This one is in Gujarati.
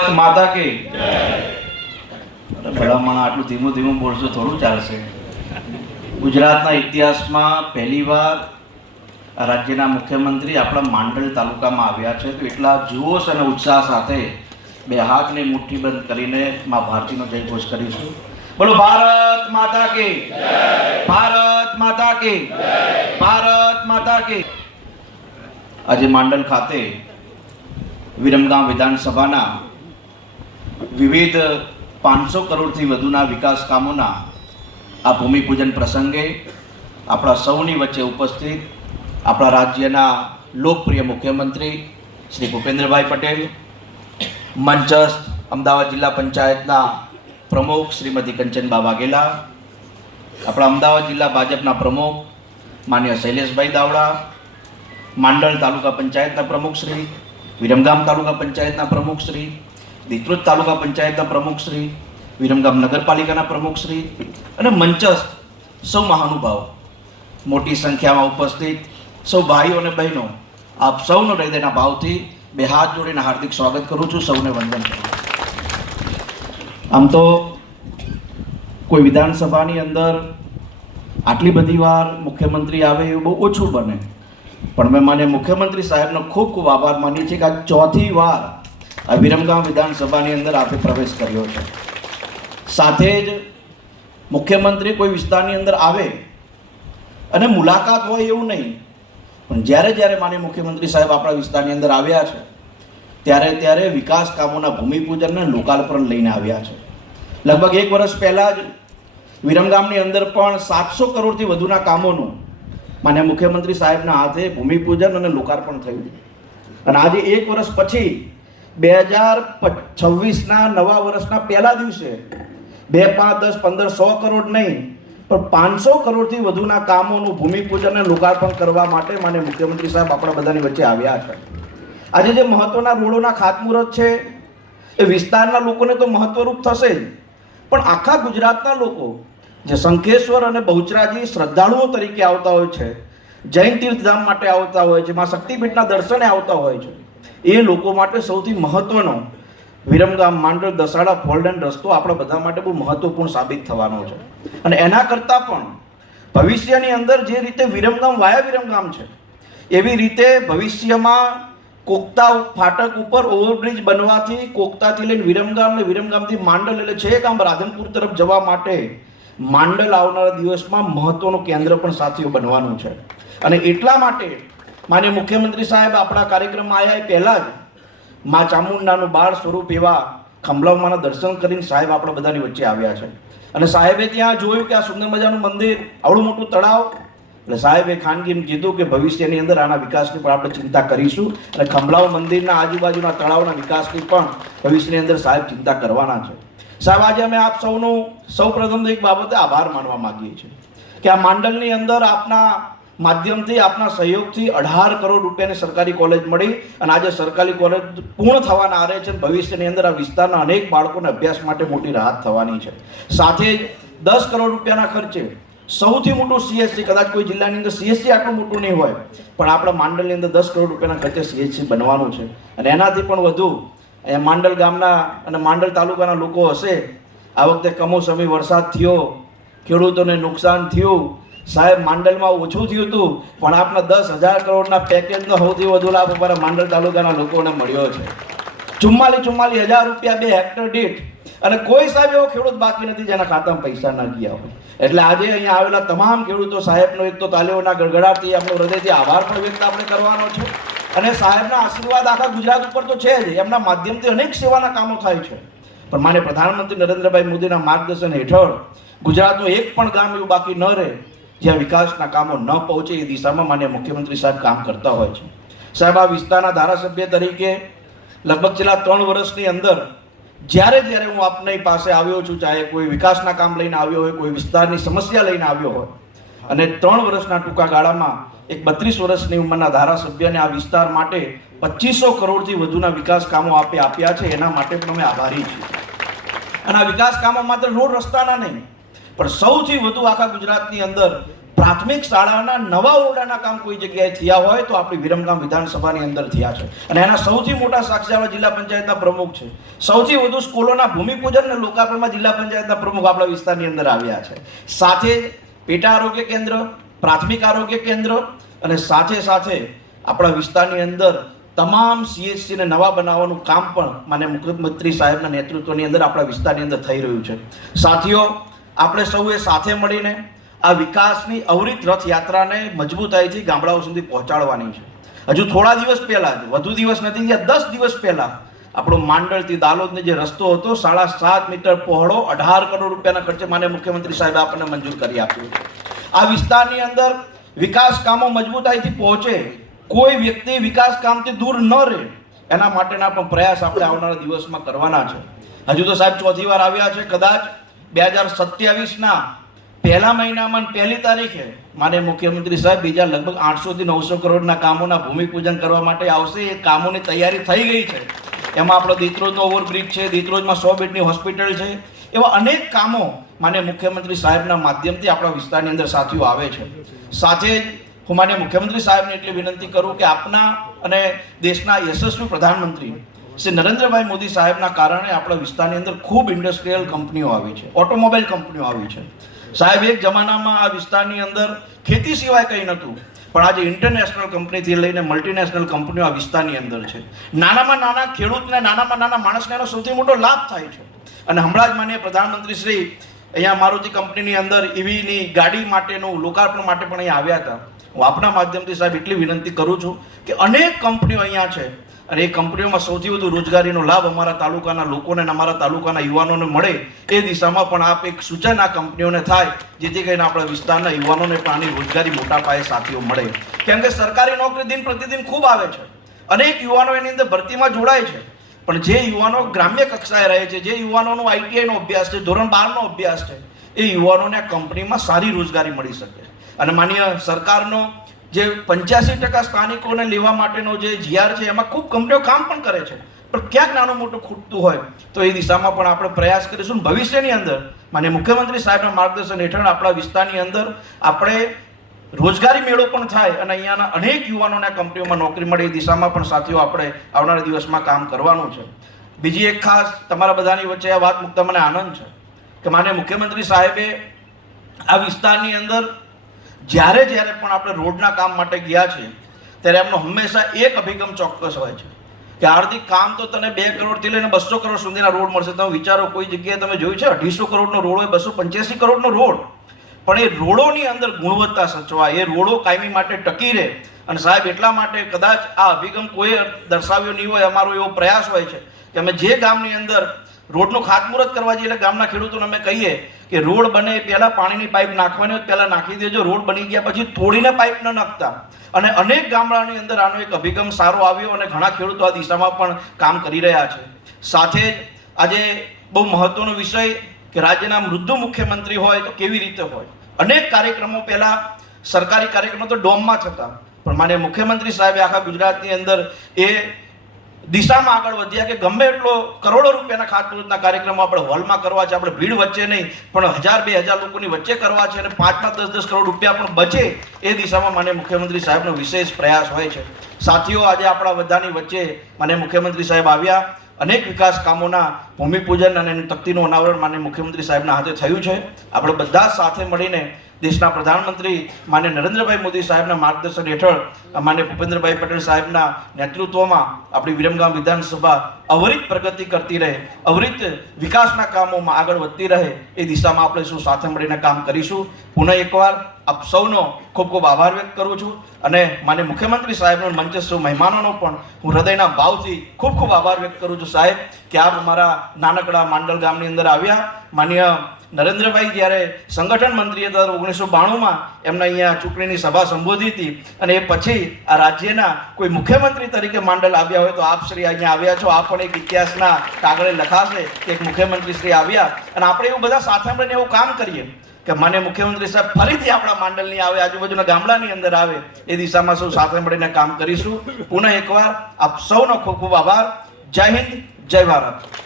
માતા કે ભલામણ આટલું ધીમું ધીમું બોલશો થોડું ચાલશે. ગુજરાતના ઇતિહાસમાં પહેલીવાર રાજ્યના મુખ્યમંત્રી આપણા માંડલ તાલુકામાં આવ્યા છે, તો એટલા જોશ અને ઉત્સાહ સાથે બે હાથને મુઠ્ઠીબંધ કરીને મા ભારતીનો જયઘોષ કરીશું. બોલો ભારત માતા કે, ભારત માતા કે, ભારત માતા કે. આજે માંડલ ખાતે વિરમગામ વિધાનસભાના વિવિધ 500 કરોડથી વધુના વિકાસ કામોના આ ભૂમિપૂજન પ્રસંગે આપણા સૌની વચ્ચે ઉપસ્થિત આપણા રાજ્યના લોકપ્રિય મુખ્યમંત્રી શ્રી ભૂપેન્દ્રભાઈ પટેલ, મંચસ્થ અમદાવાદ જિલ્લા પંચાયતના પ્રમુખ શ્રીમતી કંચનબા વાઘેલા, આપણા અમદાવાદ જિલ્લા ભાજપના પ્રમુખ માન્ય શૈલેષભાઈ દાવડા, માંડલ તાલુકા પંચાયતના પ્રમુખ શ્રી, વિરમગામ તાલુકા પંચાયતના પ્રમુખ શ્રી, દિત્રોજ તાલુકા પંચાયતના પ્રમુખ શ્રી, વિરમગામ નગરપાલિકાના પ્રમુખ શ્રી અને મંચસ્થ સૌ મહાનુભાવો, મોટી સંખ્યામાં ઉપસ્થિત સૌ ભાઈઓ અને બહેનો, આપ સૌનો હૃદયના ભાવથી બે હાથ જોડીને હાર્દિક સ્વાગત કરું છું, સૌને વંદન કરું. આમ તો કોઈ વિધાનસભાની અંદર આટલી બધી વાર મુખ્યમંત્રી આવે એવું બહુ ઓછું બને, પણ મેં માન્ય મુખ્યમંત્રી સાહેબનો ખૂબ ખૂબ આભાર માની છે કે આ ચોથી વાર આ વિરમગામ વિધાનસભાની અંદર આપે પ્રવેશ કર્યો છે. સાથે જ મુખ્યમંત્રી કોઈ વિસ્તારની અંદર આવે અને મુલાકાત હોય એવું નહીં, પણ જ્યારે જ્યારે માન્ય મુખ્યમંત્રી સાહેબ આપણા વિસ્તારની અંદર આવ્યા છે ત્યારે વિકાસ કામોના ભૂમિપૂજન અને લોકાર્પણ લઈને આવ્યા છે. લગભગ 1 વર્ષ પહેલાં જ વિરમગામની અંદર પણ 700 કરોડથી વધુના કામોનું માન્ય મુખ્યમંત્રી સાહેબના હાથે ભૂમિપૂજન અને લોકાર્પણ થયું. અને આજે 1 વર્ષ પછી 2026ના નવા વર્ષના પહેલા દિવસે 2, 5, 10, 15, 100 કરોડ નહીં પણ 500 કરોડથી વધુના કામોનું ભૂમિપૂજન અને લોકાર્પણ કરવા માટે માન્ય મુખ્યમંત્રી સાહેબ આપણા બધાની વચ્ચે આવ્યા છે. આજે જે મહત્વના રોડોના ખાતમુહૂર્ત છે એ વિસ્તારના લોકોને તો મહત્વરૂપ થશે જ, પણ આખા ગુજરાતના લોકો જે શંખેશ્વર અને બહુચરાજી શ્રદ્ધાળુઓ તરીકે આવતા હોય છે, જૈન તીર્થધામ માટે આવતા હોય છે, મા શક્તિપીઠના દર્શને આવતા હોય છે, એ લોકો માટે સૌથી મહત્વનો વિરમગામ માંડલ દસાડા ફોલ્ડન રસ્તો આપણા બધા માટે બહુ મહત્વપૂર્ણ સાબિત થવાનો છે. અને એના કરતાં પણ ભવિષ્યની અંદર જે રીતે વિરમગામ વાયા વિરમગામ છે એવી રીતે ભવિષ્યમાં કોકતા ફાટક ઉપર ઓવરબ્રિજ બનવાથી કોકતાથી લઈને વિરમગામ ને વિરમગામથી માંડલ એટલે છેક આમ રાધનપુર તરફ જવા માટે માંડલ આવનારા દિવસમાં મહત્વનું કેન્દ્ર પણ સાથીઓ બનવાનું છે. અને એટલા માટે માન્ય મુખ્યમંત્રી સાહેબ આપણા કાર્યક્રમમાં આવ્યા એ પહેલાં જ મા ચામુંડાનું બાળ સ્વરૂપ એવા ખંભલાવમાંના દર્શન કરીને સાહેબ આપણા બધાની વચ્ચે આવ્યા છે. અને સાહેબે ત્યાં જોયું કે આ સુંદર મજાનું મંદિર, આવડું મોટું તળાવ, એટલે સાહેબે ખાનગીમાં કીધું કે ભવિષ્યની અંદર આના વિકાસની પણ આપણે ચિંતા કરીશું અને ખંભલાવ મંદિરના આજુબાજુના તળાવના વિકાસની પણ ભવિષ્યની અંદર સાહેબ ચિંતા કરવાના છે. સાહેબ, આજે અમે આપ સૌપ્રથમ એક બાબતે આભાર માનવા માંગીએ છીએ કે આ માંડલની અંદર આપના માધ્યમથી, આપના સહયોગથી 18 કરોડ રૂપિયાની સરકારી કોલેજ મળી અને આજે સરકારી કોલેજ પૂર્ણ થવાના આરે છે. ભવિષ્યની અંદર આ વિસ્તારના અનેક બાળકોને અભ્યાસ માટે મોટી રાહત થવાની છે. સાથે જ 10 કરોડ રૂપિયાના ખર્ચે સૌથી મોટું CSC, કદાચ કોઈ જિલ્લાની અંદર CSC આટલું મોટું નહીં હોય, પણ આપણા માંડલની અંદર 10 કરોડ રૂપિયાના ખર્ચે CSC બનવાનું છે. અને એનાથી પણ વધુ અહીંયા માંડલ ગામના અને માંડલ તાલુકાના લોકો હશે. આ વખતે કમોસમી વરસાદ થયો, ખેડૂતોને નુકસાન થયું. સાહેબ, માંડલમાં ઓછું થયું હતું, પણ આપણા 10,000 કરોડના પેકેજનો સૌથી વધુ લાભ અમારા માંડલ તાલુકાના લોકોને મળ્યો છે. 44,000 રૂપિયા 2 હેક્ટર દીઠ. અને કોઈ સાહેબ એવો ખેડૂત બાકી નથી જેના ખાતામાં પૈસા ના ગયા હોય. એટલે આજે અહીંયા આવેલા તમામ ખેડૂતો સાહેબનો એક તો તાલીઓના ગડગડાટથી આપણો હૃદયથી આભાર પણ વ્યક્ત આપણે કરવાનો છે. અને સાહેબના આશીર્વાદ આખા ગુજરાત ઉપર તો છે જ, એમના માધ્યમથી અનેક સેવાના કામો થાય છે. પણ માન્ય પ્રધાનમંત્રી નરેન્દ્રભાઈ મોદીના માર્ગદર્શન હેઠળ ગુજરાતનું એક પણ ગામ એવું બાકી ન રહે જ્યાં વિકાસના કામો ન પહોંચે, એ દિશામાં માન્ય મુખ્યમંત્રી સાહેબ કામ કરતા હોય છે. સાહેબ, આ વિસ્તારના ધારાસભ્ય તરીકે લગભગ છેલ્લા 3 વર્ષની અંદર જ્યારે હું આપની પાસે આવ્યો છું, ચાહે કોઈ વિકાસના કામ લઈને આવ્યો હોય, કોઈ વિસ્તારની સમસ્યા લઈને આવ્યો હોય, અને 3 વર્ષના ટૂંકા ગાળામાં એક 32 વર્ષની ઉંમરના ધારાસભ્યને આ વિસ્તાર માટે 2500 કરોડથી વધુના વિકાસ કામો આપ્યા છે, એના માટે પણ અમે આભારી છીએ. અને આ વિકાસ કામો માત્ર રોડ રસ્તાના નહીં, પણ સૌથી વધુ આખા ગુજરાતની અંદર પ્રાથમિક શાળાના નવા ઓરડાના કામ કોઈ જગ્યાએ થયા હોય તો આપણી વિરમગામ વિધાનસભાની અંદર થયા છે અને એના સૌથી મોટા સાક્ષી આપણા જિલ્લા પંચાયતના પ્રમુખ છે. સૌથી વધુ સ્કૂલોના ભૂમિપૂજન અને લોકાર્પણમાં જિલ્લા પંચાયતના પ્રમુખ આપણા વિસ્તારની અંદર આવ્યા છે. સાથે પેટા આરોગ્ય કેન્દ્ર, પ્રાથમિક આરોગ્ય કેન્દ્ર અને સાથે સાથે આપણા વિસ્તારની અંદર તમામ CHC ને નવા બનાવવાનું કામ પણ માનનીય મુખ્યમંત્રી સાહેબના નેતૃત્વની અંદર આપણા વિસ્તારની અંદર થઈ રહ્યું છે. સાથીઓ, આપણે સૌએ સાથે મળીને આ વિકાસની અવિરત રથયાત્રાને મજબૂતાઈથી ગામડાઓ સુધી પહોંચાડવાની છે. હજુ થોડા દિવસ પહેલા જ, વધુ દિવસ નથી ગયા, 10 દિવસ પહેલા આપણો માંડળથી દાલોદનો જે રસ્તો હતો 7.5 મીટર પહોળો 18 કરોડ રૂપિયાના ખર્ચે માનનીય મુખ્યમંત્રી સાહેબે આપણને મંજૂર કરી આપ્યું છે. આ વિસ્તારની અંદર વિકાસ કામો મજબૂતાઈથી પહોંચે, કોઈ વ્યક્તિ વિકાસ કામથી દૂર ન રહે, એના માટેના પણ પ્રયાસ આપણે આવનારા દિવસમાં કરવાના છે. હજુ તો સાહેબ ચોથી વાર આવ્યા છે. કદાચ 2027ના પહેલા મહિનામાં પહેલી તારીખે માનનીય મુખ્યમંત્રી સાહેબ બીજા લગભગ 800 થી 900 કરોડના કામોના ભૂમિપૂજન કરવા માટે આવશે. એ કામોની તૈયારી થઈ ગઈ છે. એમાં આપણો દેત્રોજનો ઓવરબ્રિજ છે, દેત્રોજમાં 100 બેડની હોસ્પિટલ છે, એવા અનેક કામો માનનીય મુખ્યમંત્રી સાહેબના માધ્યમથી આપણા વિસ્તારની અંદર સાથીઓ આવે છે. સાથે જ હું માનનીય મુખ્યમંત્રી સાહેબને એટલી વિનંતી કરું કે આપના અને દેશના યશસ્વી પ્રધાનમંત્રી શ્રી નરેન્દ્રભાઈ મોદી સાહેબના કારણે આપણા વિસ્તારની અંદર ખૂબ ઇન્ડસ્ટ્રીયલ કંપનીઓ આવી છે, ઓટોમોબાઈલ કંપનીઓ આવી છે. સાહેબ, એક જમાનામાં આ વિસ્તારની અંદર ખેતી સિવાય કંઈ નહોતું, પણ આજે ઇન્ટરનેશનલ કંપનીથી લઈને મલ્ટીનેશનલ કંપનીઓ આ વિસ્તારની અંદર છે. નાનામાં નાના ખેડૂતને, નાનામાં નાના માણસને એનો સૌથી મોટો લાભ થાય છે. અને હમણાં જ માનનીય પ્રધાનમંત્રી શ્રી અહીંયા મારુતિ કંપનીની અંદર EVની ગાડી માટેનું લોકાર્પણ માટે પણ અહીંયા આવ્યા હતા. હું આપના માધ્યમથી સાહેબ એટલી વિનંતી કરું છું કે અનેક કંપનીઓ અહીંયા છે અને એ કંપનીઓમાં સૌથી વધુ રોજગારીનો લાભ અમારા તાલુકાના લોકોને અને અમારા તાલુકાના યુવાનોને મળે, એ દિશામાં પણ આપ એક સૂચન આ કંપનીઓને થાય, જેથી કરીને આપણા વિસ્તારના યુવાનોને પણ આની રોજગારી મોટા પાયે સાથીઓ મળે. કેમ કે સરકારી નોકરી દિન પ્રતિદિન ખૂબ આવે છે, અનેક યુવાનો એની અંદર ભરતીમાં જોડાય છે, પણ જે યુવાનો ગ્રામ્ય કક્ષાએ રહે છે, જે યુવાનોનો ITI નો અભ્યાસ છે, ધોરણ 12 નો અભ્યાસ છે, એ યુવાનોને આ કંપનીમાં સારી રોજગારી મળી શકે. અને માન્ય સરકારનો જે 85% સ્થાનિકોને લેવા માટેનો જે GR છે, એમાં ખૂબ કંપનીઓ કામ પણ કરે છે, પણ ક્યાંક નાનું મોટું ખૂટતું હોય તો એ દિશામાં પણ આપણે પ્રયાસ કરીશું. ભવિષ્યની અંદર માન્ય મુખ્યમંત્રી સાહેબના માર્ગદર્શન હેઠળ આપણા વિસ્તારની અંદર આપણે રોજગારી મેળો પણ થાય અને અહીંયાના અનેક યુવાનોને આ કંપનીઓમાં નોકરી મળે, એ દિશામાં પણ સાથીઓ આપણે આવનારા દિવસમાં કામ કરવાનું છે. બીજી એક ખાસ તમારા બધાની વચ્ચે આ વાત મૂકતા મને આનંદ છે કે માન્ય મુખ્યમંત્રી સાહેબે આ વિસ્તારની અંદર જ્યારે પણ આપણે રોડના કામ માટે ગયા છે, ત્યારે એમનો હંમેશા એક અભિગમ ચોક્કસ હોય છે કે હાર્દિક, કામ તો તને 2 કરોડથી લઈને 200 કરોડ સુધીના રોડ મળશે. તમે વિચારો, કોઈ જગ્યાએ તમે જોયું છે 250 કરોડનો રોડ હોય, 285 કરોડનો રોડ, પણ એ રોડોની અંદર ગુણવત્તા સચવાય, એ રોડો કાયમી માટે ટકી રહે. અને સાહેબ, એટલા માટે કદાચ આ અભિગમ કોઈ દર્શાવ્યો નહીં હોય, અમારો એવો પ્રયાસ હોય છે કે અમે જે ગામની અંદર રોડનું ખાતમુહૂર્ત કરવા જઈએ એટલે ગામના ખેડૂતોને અમે કહીએ કે રોડ બને પહેલાં પાણીની પાઇપ નાખવાની હોય પહેલાં નાખી દેજો, રોડ બની ગયા પછી તોડીને પાઇપ ન નાખતા. અને અનેક ગામડાની અંદર આનો એક અભિગમ સારો આવ્યો અને ઘણા ખેડૂતો આ દિશામાં પણ કામ કરી રહ્યા છે. સાથે જ આજે બહુ મહત્વનો વિષય કે રાજ્યના મૃદુ મુખ્યમંત્રી હોય તો કેવી રીતે હોય. અનેક કાર્યક્રમો પહેલાં સરકારી કાર્યક્રમો તો ડોમમાં થતા, પણ માનનીય મુખ્યમંત્રી સાહેબે આખા ગુજરાતની અંદર એ દિશામાં આગળ વધ્યા કે ગમે એટલો કરોડો રૂપિયાના ખાતમુહૂર્તના કાર્યક્રમો આપણે હોલમાં કરવા છે, આપણે ભીડ વચ્ચે નહીં પણ 1000-2000 લોકોની વચ્ચે કરવા છે અને 5-10 કરોડ રૂપિયા પણ બચે, એ દિશામાં માનનીય મુખ્યમંત્રી સાહેબનો વિશેષ પ્રયાસ હોય છે. સાથીઓ, આજે આપણા બધાની વચ્ચે માનનીય મુખ્યમંત્રી સાહેબ આવ્યા. અનેક વિકાસ કામોના ભૂમિપૂજન અને એની તકતીનું અનાવરણ માનનીય મુખ્યમંત્રી સાહેબના હાથે થયું છે. આપણે બધા સાથે મળીને દેશના પ્રધાનમંત્રી માન્ય નરેન્દ્રભાઈ મોદી સાહેબના માર્ગદર્શન હેઠળ માન્ય ભૂપેન્દ્રભાઈ પટેલ સાહેબના નેતૃત્વમાં આપણી વિરમગામ વિધાનસભા અવિરત પ્રગતિ કરતી રહે, અવિરત વિકાસના કામોમાં આગળ વધતી રહે, એ દિશામાં આપણે શું સાથે મળીને કામ કરીશું. પુનઃ એકવાર આપ સૌનો ખૂબ ખૂબ આભાર વ્યક્ત કરું છું અને માન્ય મુખ્યમંત્રી સાહેબનો મંચસ્થ મહેમાનોનો પણ હું હૃદયના ભાવથી ખૂબ ખૂબ આભાર વ્યક્ત કરું છું સાહેબ કે આપ અમારા નાનકડા માંડલ ગામની અંદર આવ્યા. માન્ય નરેન્દ્રભાઈ જ્યારે સંગઠન મંત્રી હતા 1992માં એમને અહીંયા ચૂંટણીની સભા સંબોધી હતી અને એ પછી આ રાજ્યના કોઈ મુખ્યમંત્રી તરીકે માંડલ આવ્યા હોય તો આપ શ્રી અહીંયા આવ્યા છો. આપ પણ એક ઇતિહાસના કાગળે લખાશે કે એક મુખ્યમંત્રી શ્રી આવ્યા અને આપણે એવું બધા સાથે મળીને એવું કામ કરીએ કે માન્ય મુખ્યમંત્રી સાહેબ ફરીથી આપણા માંડલની આવે, આજુબાજુના ગામડાની અંદર આવે, એ દિશામાં સૌ સાથે મળીને કામ કરીશું. પુનઃ એકવાર આપ સૌનો ખૂબ ખૂબ આભાર. જય હિન્દ, જય ભારત.